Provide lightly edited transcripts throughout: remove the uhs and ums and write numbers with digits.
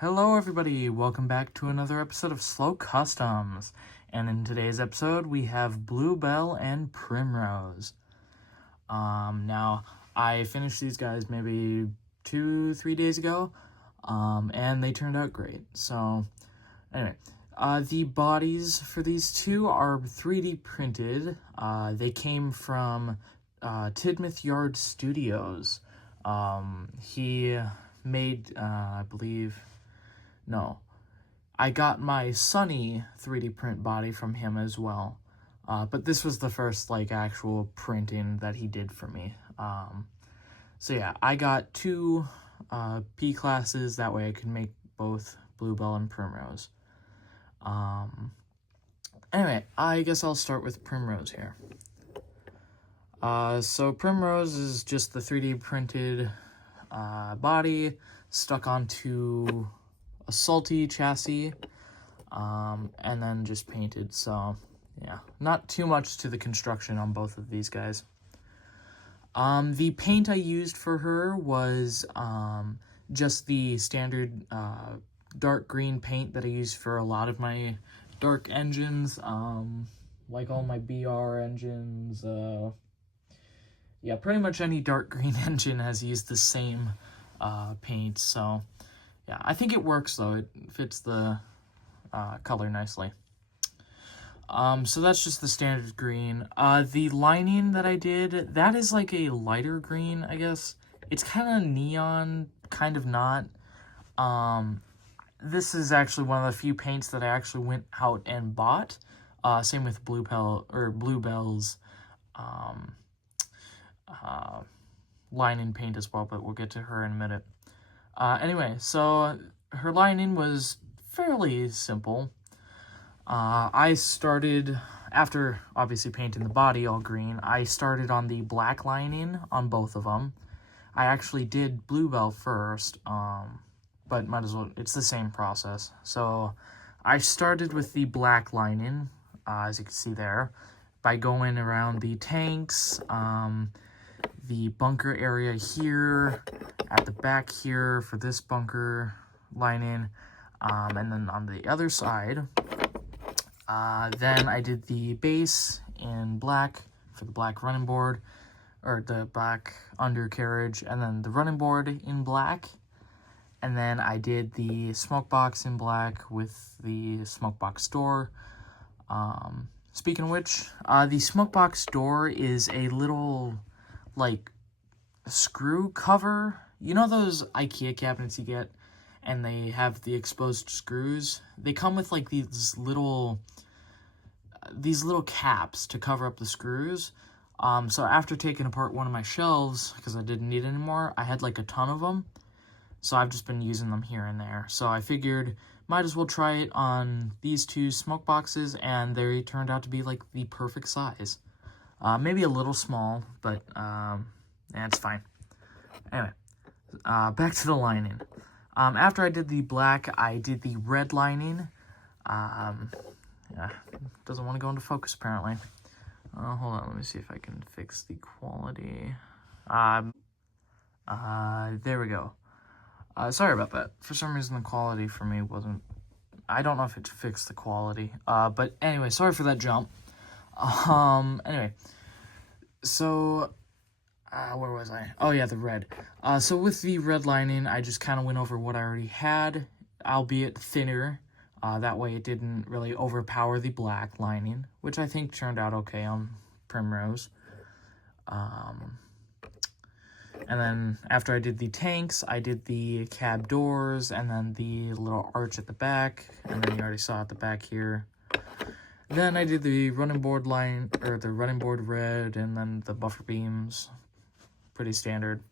Hello everybody, welcome back to another episode of Slow Customs. And in today's episode we have Bluebell and Primrose. Now I finished these guys maybe 2-3 days ago, and they turned out great. So anyway, the bodies for these two are 3D printed. They came from Tidmouth Yard Studios. He made, I believe... No, I got my Sunny 3D print body from him as well, but this was the first, actual printing that he did for me. So yeah, I got two P classes, that way I could make both Bluebell and Primrose. Anyway, I guess I'll start with Primrose here. So Primrose is just the 3D printed body stuck onto a salty chassis, and then just painted. So yeah, not too much to the construction on both of these guys. The paint I used for her was just the standard dark green paint that I use for a lot of my dark engines, like all my BR engines. Yeah, pretty much any dark green engine has used the same paint, so yeah, I think it works though. It fits the color nicely. So that's just the standard green. The lining that I did, that is like a lighter green, I guess. It's kind of neon, kind of not. This is actually one of the few paints that I actually went out and bought. Same with Bluebell's lining paint as well, but we'll get to her in a minute. Anyway, so her lining was fairly simple. I started, after obviously painting the body all green, I started on the black lining on both of them. I actually did Bluebell first, but might as well, it's the same process. So I started with the black lining, as you can see there, by going around the tanks, the bunker area here, at the back here for this bunker lining, and then on the other side, then I did the base in black for the black running board, or the black undercarriage, and then the running board in black, and then I did the smoke box in black with the smoke box door. Speaking of which, the smoke box door is a little, screw cover. You know those IKEA cabinets you get, and they have the exposed screws? They come with, these little caps to cover up the screws. So after taking apart one of my shelves, because I didn't need it anymore, I had, a ton of them. So I've just been using them here and there. So I figured, might as well try it on these two smoke boxes, and they turned out to be, the perfect size. Maybe a little small, but, it's fine. Anyway, back to the lining. After I did the black, I did the red lining. Yeah, doesn't want to go into focus, apparently. Hold on, let me see if I can fix the quality. There we go. Sorry about that. For some reason, the quality for me wasn't... I don't know if it fixed the quality. But anyway, sorry for that jump. Anyway, so... where was I? Oh yeah, the red. So with the red lining, I just kind of went over what I already had, albeit thinner. That way it didn't really overpower the black lining, which I think turned out okay on Primrose. And then after I did the tanks, I did the cab doors, and then the little arch at the back, and then you already saw at the back here. Then I did the running board line, or the running board red, and then the buffer beams. Pretty standard.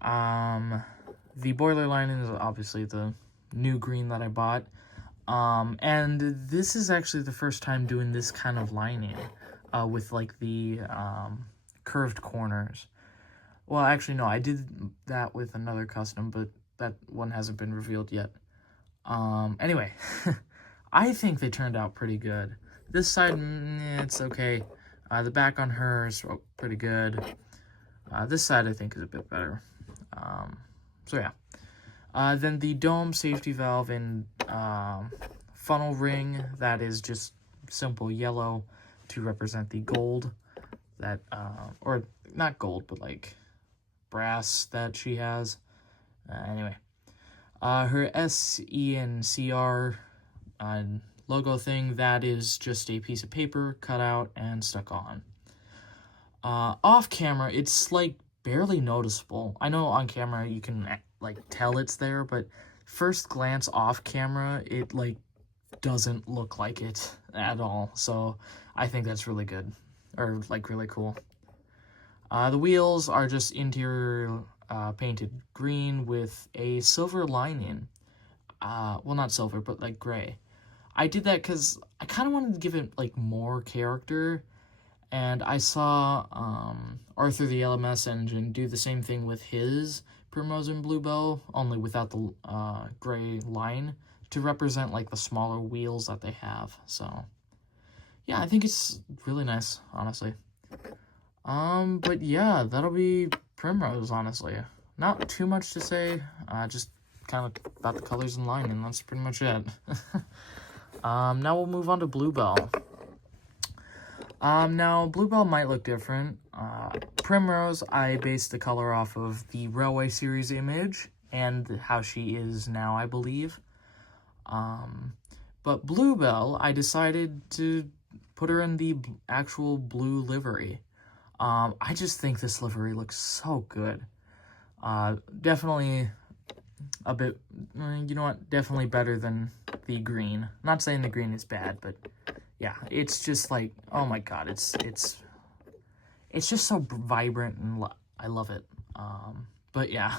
The boiler lining is obviously the new green that I bought. And this is actually the first time doing this kind of lining, with the curved corners. Well, actually, no, I did that with another custom, but that one hasn't been revealed yet. Anyway, I think they turned out pretty good. This side, it's okay. The back on her is pretty good. This side, I think, is a bit better. So, yeah. Then the dome, safety valve, and funnel ring, that is just simple yellow to represent the gold that, or not gold, but like brass that she has. Anyway, her S, E, and CR logo thing, that is just a piece of paper cut out and stuck on. Off camera, it's like barely noticeable. I know on camera you can like tell it's there, but first glance off camera, it like doesn't look like it at all. So I think that's really good, or like really cool. The wheels are just interior painted green with a silver lining. Well, not silver, but like gray. I did that because I kind of wanted to give it like more character, and I saw Arthur the LMS engine do the same thing with his Primrose and Bluebell, only without the gray line to represent like the smaller wheels that they have. So yeah, I think it's really nice, honestly. But yeah, that'll be Primrose, honestly. Not too much to say, just kind of about the colors and line, and that's pretty much it. Now we'll move on to Bluebell. Now, Bluebell might look different. Primrose, I based the color off of the Railway series image, and how she is now, I believe. But Bluebell, I decided to put her in the actual blue livery. I just think this livery looks so good. Definitely a bit, you know what, definitely better than the green. Not saying the green is bad, but yeah, it's just like, oh my god, it's just so vibrant, and I love it. But yeah,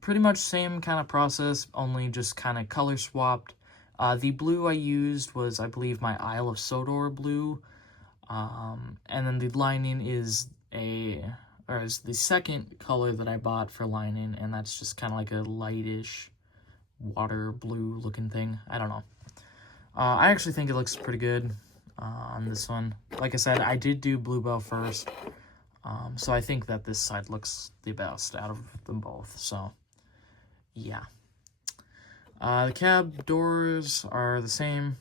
pretty much same kind of process, only just kind of color swapped. The blue I used was, I believe, my Isle of Sodor blue. And then the lining is the second color that I bought for lining, and that's just kind of like a lightish water blue looking thing. I don't know. I actually think it looks pretty good on this one. Like I said, I did do Bluebell first, so I think that this side looks the best out of them both, so yeah. The cab doors are the same,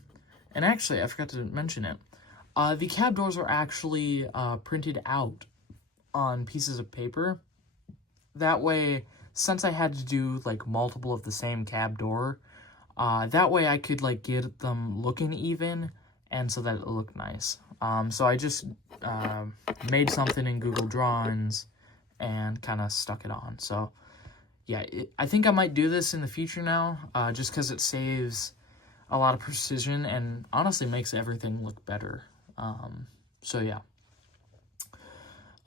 and actually, I forgot to mention it. The cab doors are actually printed out on pieces of paper. That way, since I had to do like multiple of the same cab door, that way I could like get them looking even, and so that it looked nice. So I just made something in Google Drawings and kind of stuck it on. So yeah, I think I might do this in the future now, just because it saves a lot of precision and honestly makes everything look better. So yeah.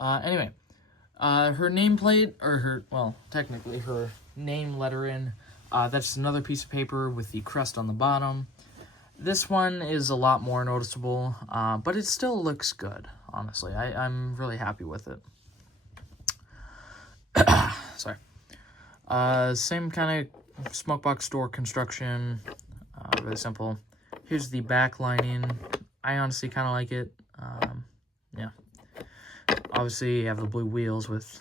Anyway, her nameplate, or technically her name lettering, that's another piece of paper with the crest on the bottom. This one is a lot more noticeable, but it still looks good, honestly. I'm really happy with it. Sorry. Same kind of smokebox door construction, really simple. Here's the back lining. I honestly kind of like it. Yeah. Obviously, you have the blue wheels with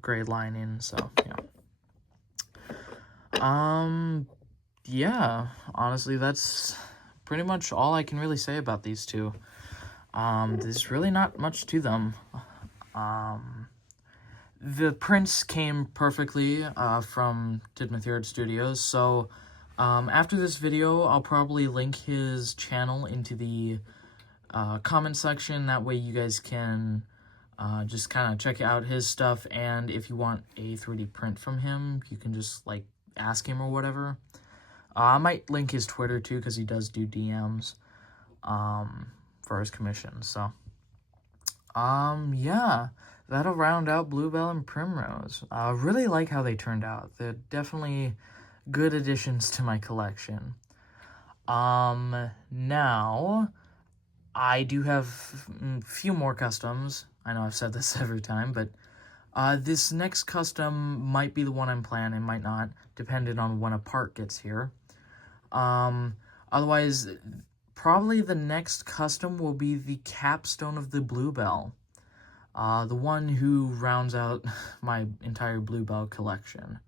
gray lining, so yeah. Yeah, honestly, that's pretty much all I can really say about these two. There's really not much to them. The prints came perfectly from Tidmouth Yard Studios, so after this video, I'll probably link his channel into the comment section. That way you guys can just kind of check out his stuff, and if you want a 3D print from him, you can just like ask him or whatever. I might link his Twitter too, because he does do DMs for his commissions. So yeah, that'll round out Bluebell and Primrose. I really like how they turned out. They're definitely good additions to my collection. Now I do have a few more customs. I know I've said this every time, but this next custom might be the one I'm planning, might not, depending on when a part gets here. Otherwise, probably the next custom will be the capstone of the Bluebell. The one who rounds out my entire Bluebell collection.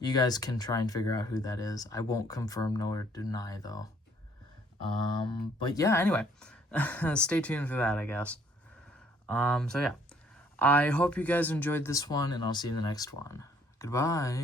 You guys can try and figure out who that is. I won't confirm nor deny, though. But yeah, anyway, stay tuned for that, I guess. So yeah, I hope you guys enjoyed this one, and I'll see you in the next one. Goodbye.